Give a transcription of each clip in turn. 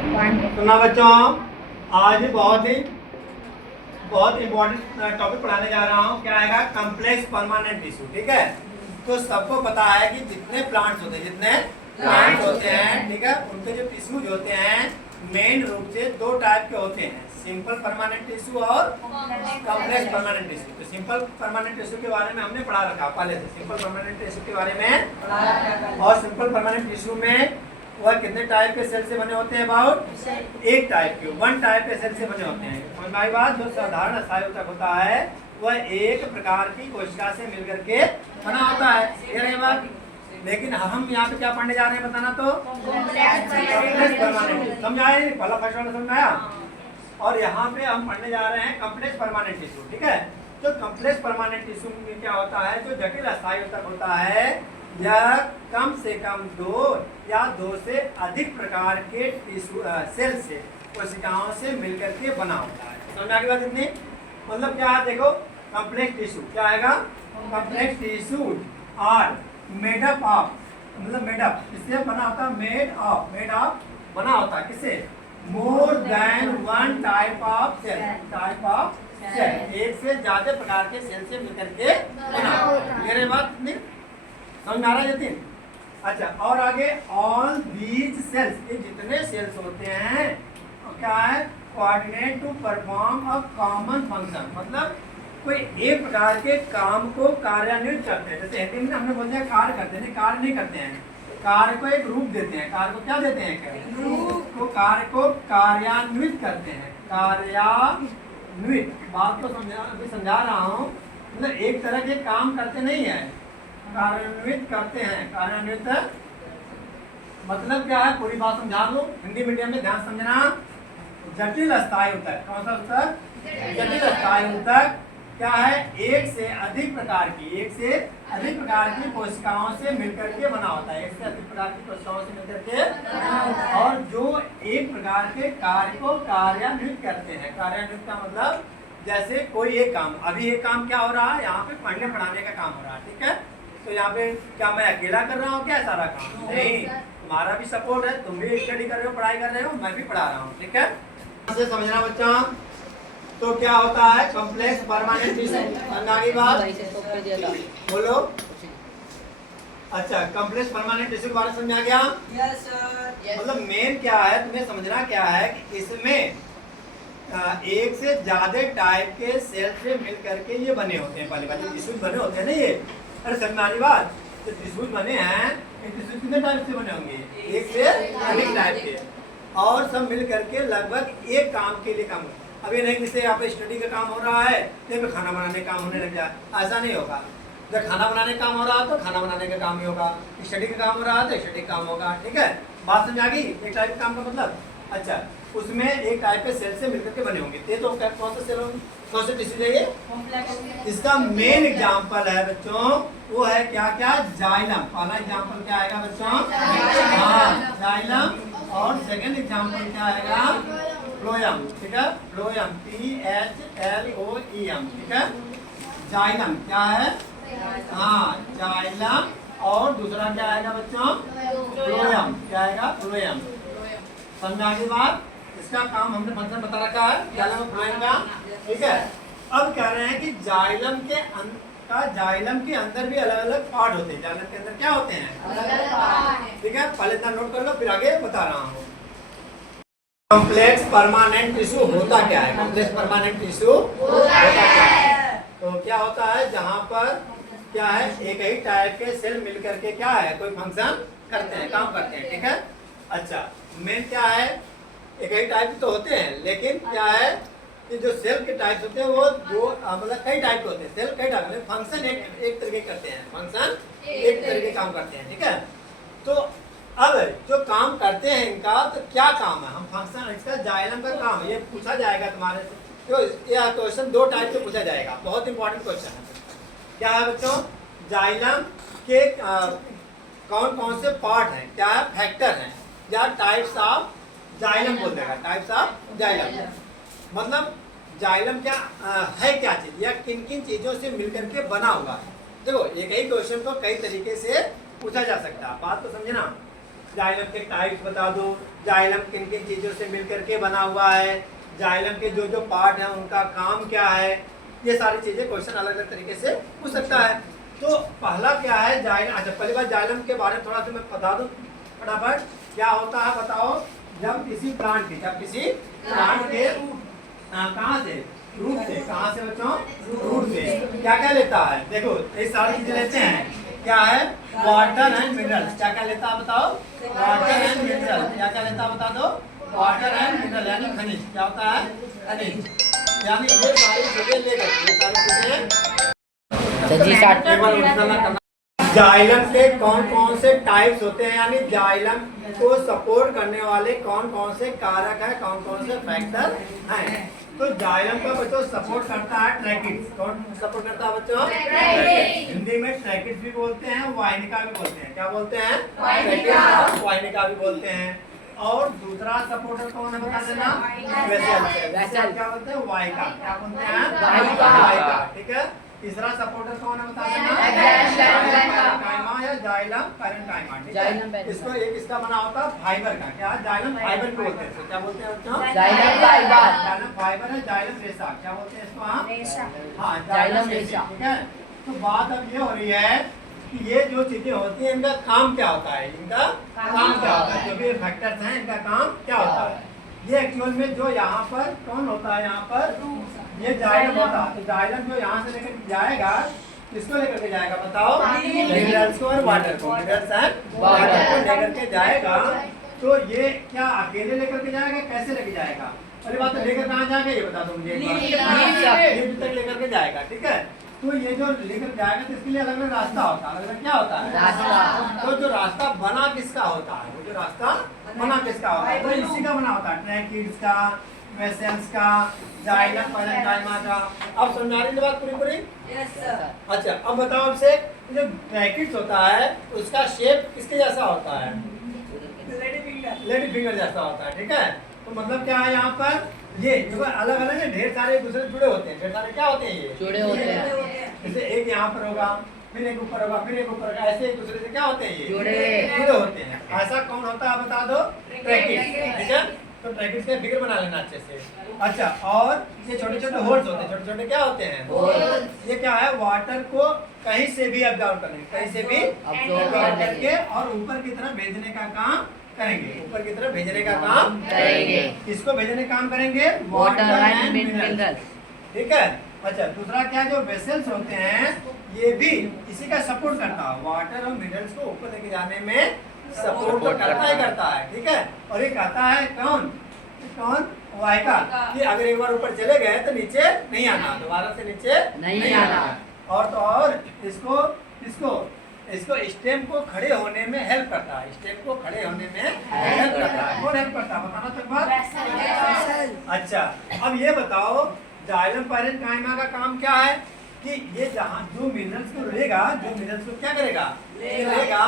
सुना बच्चों, आज बहुत इम्पोर्टेंट टॉपिक पढ़ाने जा रहा हूँ। क्या आएगा? Complex permanent tissue. ठीक है, तो सबको पता है कि जितने प्लांट्स होते हैं ठीक है, उनके जो टिश्यूज होते हैं मेन रूप से दो टाइप के होते हैं, सिंपल परमानेंट टिश्यू और कॉम्प्लेक्स परमानेंट टिश्यू। तो सिंपल परमानेंट टिश्यू के बारे में हमने पढ़ा रखा पहले से, सिंपल परमानेंट टिश्यू के बारे में। और सिंपल परमानेंट टिश्यू में वह कितने टाइप के सेल से बने होते हैं? अबाउट एक टाइप के, वन टाइप के सेल से बने होते हैं। समझ में आई बात? जो साधारण स्थायी होता है वह एक प्रकार की कोशिका से मिलकर के बना होता है। क्लियर है बात? लेकिन हम यहाँ पे क्या पढ़ने जा रहे हैं बताना तो? समझाए? पहला फर्स्ट वाला समझाया। और यहाँ पे हम पढ़ने जा रहे हैं कॉम्प्लेक्स परमानेंट टिश्यू। ठीक है, जो कॉम्प्लेक्स परमानेंट टिश्यू में क्या होता है, जो जटिल अस्थायी होता है यह कम से कम दो या दो से अधिक प्रकार के टिश्यू सेल से, कोशिकाओं से मिलकर के बना होता है। समझ आ गई बात इतनी? मतलब क्या है देखो, कॉम्प्लेक्स टिश्यू क्या आएगा? Complex tissue are made up of, मतलब मेड अप इससे बना होता है, मेड ऑफ बना होता है किससे? More than one type of cell, एक से ज्यादा प्रकार के सेल से मिलकर के बना होता है। ये बात नहीं समझ में आ रहा है जतिन? अच्छा, और आगे ऑल दीज सेल्स, ये जितने सेल्स होते हैं क्या है? Coordinate to perform a common function, मतलब कोई एक प्रकार के काम को कार्यान्वित करते हैं। जैसे हिंदी में हमने बोलते हैं कार्य करते हैं, कार्य नहीं करते हैं, कार्य को एक रूप देते हैं। कार्य को क्या देते हैं? रूप। तो कार्य को कार्यान्वित करते हैं, कार्यान्वित। बात को समझा रहा हूँ, मतलब एक तरह के काम करते नहीं है, कार्यान्वित करते हैं। कार्यान्वित मतलब क्या है? पूरी बात समझा लो, हिंदी मीडियम में ध्यान समझना। जटिल अस्थायी ऊतक, कौन सा ऊतक? जटिल अस्थायी ऊतक क्या है? एक से अधिक प्रकार की कोशिकाओं से मिलकर के बना होता है, एक से अधिक प्रकार की कोशिकाओं से मिलकर के, और जो एक प्रकार के कार्य को कार्यान्वित करते हैं। कार्यान्वित का मतलब जैसे कोई एक काम, अभी एक काम क्या हो रहा है यहाँ पे? पढ़ने पढ़ाने का काम हो रहा है। ठीक है, तो यहाँ पे क्या मैं अकेला कर रहा हूँ क्या सारा काम? नहीं, तुम्हारा भी सपोर्ट है, तुम भी स्टडी कर रहे हो, पढ़ाई कर रहे हो, मैं भी पढ़ा रहा हूँ। ठीक है, से समझना बच्चा। तो क्या होता है कॉम्प्लेक्स परमानेंट टिश्यू? आगे बात बोलो। अच्छा, कॉम्प्लेक्स परमानेंट टिश्यू के बारे में समझ आ गया? Yes sir. मतलब मेन क्या है, तुम्हें समझना क्या है कि इसमें एक से ज्यादा टाइप के सेल से मिल करके ये बने होते हैं, पहले वाले टिश्यू बने होते हैं ना ये। अरे समझ में आ रही बात? जो टिश्यू बने हैं, ये टिश्यू कितने टाइप से बने होंगे? एक से अधिक टाइप के, और सब मिल करके लगभग एक काम के लिए काम। अब ये नहीं जैसे यहाँ पे स्टडी का काम हो रहा है तो खाना बनाने का काम होने लग जाए, ऐसा नहीं होगा। जब खाना बनाने का काम हो रहा है तो खाना बनाने का काम ही होगा, स्टडी का काम हो रहा है तो स्टडी का काम होगा। ठीक है, बात समझ आ गई? एक टाइप का काम का मतलब। अच्छा, उसमें एक टाइप के सेल से मिलकर के बने होंगे, तो कौन सा सेल होंगे, कौन से टिश्यू चाहिए? इसका मेन एग्जाम्पल है बच्चों, वो है क्या क्या? जाइलम। पहला एग्जाम्पल क्या आएगा बच्चों? हाँ, जाइलम। और सेकंड एग्जाम्पल क्या आएगा? फ्लोएम। ठीक है, फ्लोएम, PHLOEM। ठीक है, जाइलम क्या है? हाँ, जाइलम। और दूसरा क्या आएगा बच्चों? फ्लोएम। क्या आएगा? फ्लोएम। समझ आ गई बात? इसका काम हमने फंक्शन बता रखा है जाइलम और फ्लोएम का। ठीक है, अब कह रहे हैं कि जाइलम के अंदर भी अलग अलग पार्ट होते हैं। जाइलम के अंदर क्या होते हैं? ठीक है, पहले इतना नोट कर लो, फिर आगे बता रहा हूँ। कॉम्प्लेक्स परमानेंट टिश्यू होता क्या है? कॉम्प्लेक्स परमानेंट टिश्यू होता क्या है? तो क्या होता है, जहाँ पर क्या है, एक ही टाइप के सेल मिलकर के क्या है, कोई फंक्शन करते हैं, काम करते हैं। ठीक है, अच्छा, मेन क्या है, एक ही टाइप तो होते हैं, लेकिन क्या है कि जो सेल के टाइप्स होते हैं वो दो मतलब कई टाइप के होते हैं। सेल कई टाइप, फंक्शन एक तरीके करते हैं, फंक्शन एक तरीके काम करते हैं। ठीक है, तो अब जो काम करते हैं इनका, तो क्या काम है? हम फंक्शन, इसका जाइलम का काम ये पूछा जाएगा तुम्हारे से। तो यह क्वेश्चन दो टाइप से पूछा जाएगा, बहुत इंपॉर्टेंट क्वेश्चन है। क्या है बच्चों? जाइलम के कौन कौन से पार्ट हैं, क्या है, फैक्टर हैं, या टाइप्स ऑफ जाइलम बोल देगा, टाइप्स ऑफ जाइलम। मतलब जाइलम क्या है, क्या चीज, या किन किन चीजों से मिलकर के बना हुआ है। देखो, एक ही क्वेश्चन को कई तरीके से पूछा जा सकता है, बात तो समझना। जाइलम के टाइप्स बता दो, जाइलम किन किन चीज़ों से मिलकर के बना हुआ है, जाइलम के जो जो पार्ट हैं उनका काम क्या है, ये सारी चीज़ें क्वेश्चन अलग अलग तरीके से पूछ सकता है। तो पहला क्या है जाइलम। अच्छा पहली बार जाइलम के बारे में थोड़ा सा मैं बता दूँ फटाफट, क्या होता है बताओ। जब किसी प्लांट के कहाँ से, रूट से, कहाँ से बच्चों, रूट से क्या क्या लेता है, देखो ये सारी चीजें लेते हैं, क्या है, वाटर एंड मिनरल्स। क्या क्या लेता है बताओ, वाटर एंड मिनरल। क्या क्या लेता है बता दो, वाटर एंड मिनरल यानी खनिज। क्या होता है, खनिज। यानी ये सारी चीजें लेकर, ये सारी चीजें। जाइलम के कौन कौन से टाइप्स होते हैं, यानी जाइलम को सपोर्ट करने वाले कौन कौन से कारक है, कौन कौन से फैक्टर हैं। तो जाइलम का बच्चों सपोर्ट करता है ट्रैकिड्स। कौन सपोर्ट करता है बच्चों, हिंदी में ट्रैकिड्स भी बोलते हैं, वाहिनिका भी बोलते हैं। क्या बोलते हैं, वाहिनिका भी बोलते हैं। और दूसरा सपोर्टर कौन है बता देना, वेसल। क्या बोलते हैं, वाहिका। क्या बोलते हैं, वाहिका। ठीक है। तीसरा सपोर्टर कौन है बता देना, या जाइलम पैरेन्काइमा। ठीक है। इसको एक इसका बना होता है फाइबर का। क्या जाइलम फाइबर को बोलते हैं, क्या बोलते हैं बच्चों, जाइलम फाइबर है, जाइलम रेशा। क्या बोलते हैं इसको, हाँ जाइलम रेशा। ठीक है। तो बात अब ये हो रही है कि ये जो चीजें होती हैं इनका काम क्या होता है, इनका काम क्या होता है, जो भी फैक्टर्स हैं इनका काम क्या होता है। ये एक्चुअल में जो यहाँ पर कौन होता है, यहाँ पर ये जाइलम होता है। तो जाइलम जो यहाँ से लेकर जाएगा, किसको लेकर के जाएगा बताओ, मिनरल्स को और वाटर को, मिनरल्स एंड वाटर को लेकर के जाएगा। तो ये क्या अकेले लेकर के जाएगा, कैसे लेके जाएगा, पहली बात तो लेकर कहाँ जाएगा ये बता दो मुझे, लीफ तक लेकर के जाएगा। ठीक है। तो ये जो लेकर जाएगा तो इसके लिए अलग अलग रास्ता होता है, अलग अलग क्या होता है, रास्ता। तो जो रास्ता बना किसका होता है, वो जो रास्ता बना किसका होता है, तो इसी का बना होता है, ट्रैकिड्स का, वेसल्स का, जाइलम पैरेन्काइमा का। अब समझ आ रही बात पूरी पूरी? Yes sir. अच्छा अब बताओ आपसे, जो ट्रैकिड्स होता है उसका शेप किसके जैसा होता है, लेडी फिंगर जैसा होता है। ठीक है। तो मतलब क्या है यहाँ पर, ये देखो अलग अलग है, ढेर सारे एक दूसरे जुड़े होते हैं, ढेर सारे क्या होते हैं, ये जुड़े होते हैं। जैसे एक यहाँ पर होगा, फिर एक ऊपर होगा, फिर एक ऊपर होगा, ऐसे एक दूसरे से क्या होते हैं, ये जुड़े होते हैं। ऐसा कौन होता है बता दो, ट्रैकिड्स। ठीक है। तो ट्रैकिड्स के फिगर बना लेना अच्छे से। अच्छा और ये छोटे छोटे होल्स होते हैं, छोटे छोटे क्या होते हैं, ये क्या है, वाटर को कहीं से भी ऑब्जर्व करने, कहीं से भी ऑब्जर्व करके और ऊपर की तरफ भेजने का काम करेंगे, ऊपर की तरफ भेजने का काम करेंगे। किसको भेजने का काम करेंगे, वाटर एंड मिनरल। ठीक है। अच्छा दूसरा क्या, जो वेसल्स होते हैं ये भी इसी का सपोर्ट करता है, वाटर और मिनरल्स को ऊपर लेके जाने में सपोर्ट तो करता है। ठीक है। और ये कहता है कौन, वाहिका, कि अगर एक बार ऊपर चले गए तो नीचे नहीं आना, दोबारा से नीचे नहीं आना। और तो और इसको स्टेम को खड़े होने में हेल्प करता है, स्टेम को खड़े होने में हेल्प करता है। कौन हेल्प करता है बताना तक बात। अच्छा अब ये बताओ, जाइलम पैरेन्काइमा का काम क्या है, कि ये जहाँ जो मिनरल्स को लेगा, जो मिनरल्स को क्या करेगा, लेगा,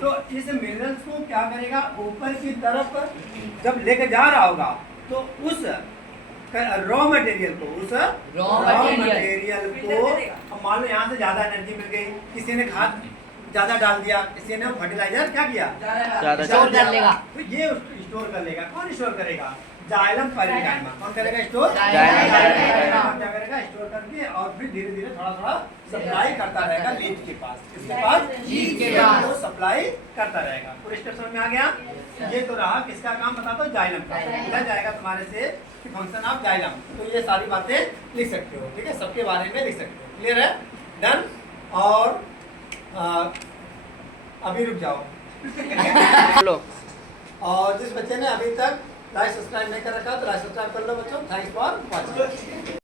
तो इस मिनरल्स को क्या करेगा, ऊपर की तरफ जब लेकर जा रहा होगा तो उस रॉ मटेरियल को मान लो यहाँ से ज्यादा एनर्जी मिल गई, किसी ने खाद ज्यादा डाल दिया, किसी ने फर्टिलाइजर क्या किया, स्टोर कर लेगा, तो ये स्टोर कर लेगा। कौन स्टोर करेगा, जाइलम पैरेन्काइमा। कौन करेगा स्टोर, क्या करेगा, स्टोर करके और फिर धीरे धीरे थोड़ा थोड़ा सप्लाई करता रहेगा लीफ के पास, किसके पास, लीफ के पास, तो सप्लाई करता रहेगा। पूरे स्टेप समझ में आ गया। ये तो रहा किसका काम बता दो, जाइलम का। पूछा जाएगा तुम्हारे से फंक्शन ऑफ जाइलम, तो ये सारी बातें लिख सकते हो। ठीक है, सबके बारे में लिख सकते हो। क्लियर है, डन। और अभी रुक जाओ और जिस बच्चे ने अभी तक लाइक सब्सक्राइब नहीं कर रखा तो लाइक सब्सक्राइब कर लो बच्चों। Thanks for watching.